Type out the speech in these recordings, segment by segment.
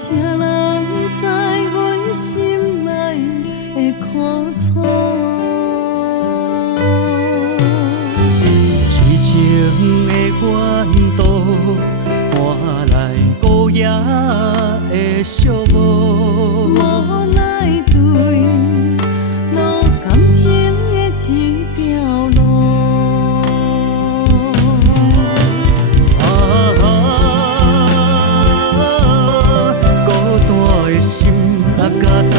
谁人知阮心内的苦楚？痴情的怨毒换来孤夜的寂寞。无奈对路感情的一条路。孤单的心啊，甲当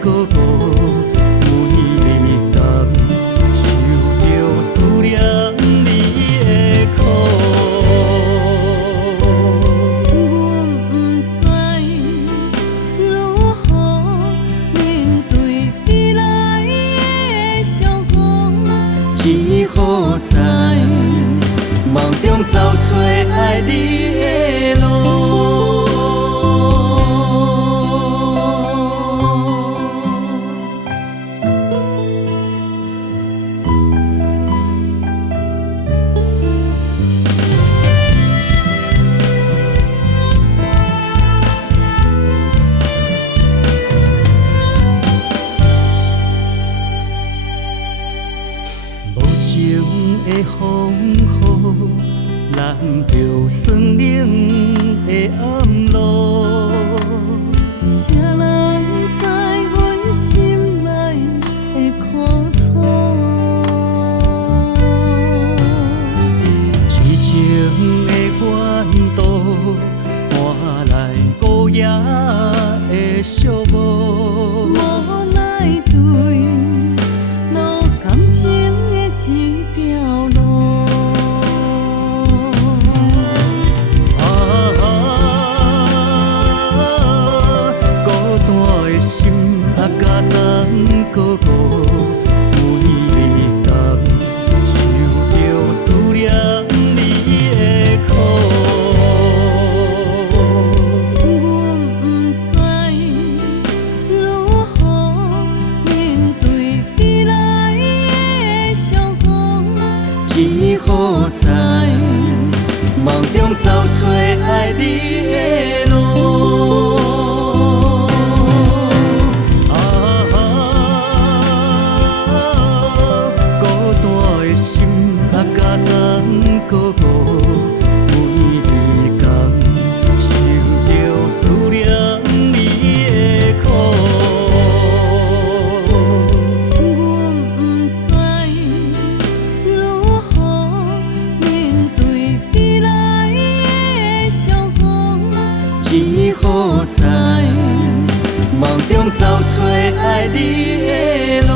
搁无每暝受着思念你的苦。阮不知如何面对未来的伤苦，只好在梦中找找爱你的路。无情的风雨，染着酸冷的暗路。谁人知阮心内的苦楚？痴情的怨毒换来孤夜的寂寞。无奈对路感情的一条路。孤单的心啊，甲当搁无每暝受着思念你的苦。阮不知如何面对未来的伤苦，只好在梦中找找爱你的路。孤单的心啊，甲当搁无每暝受着思念你的苦。阮不知如何面对未来的伤苦，只好在梦中找找爱你的路。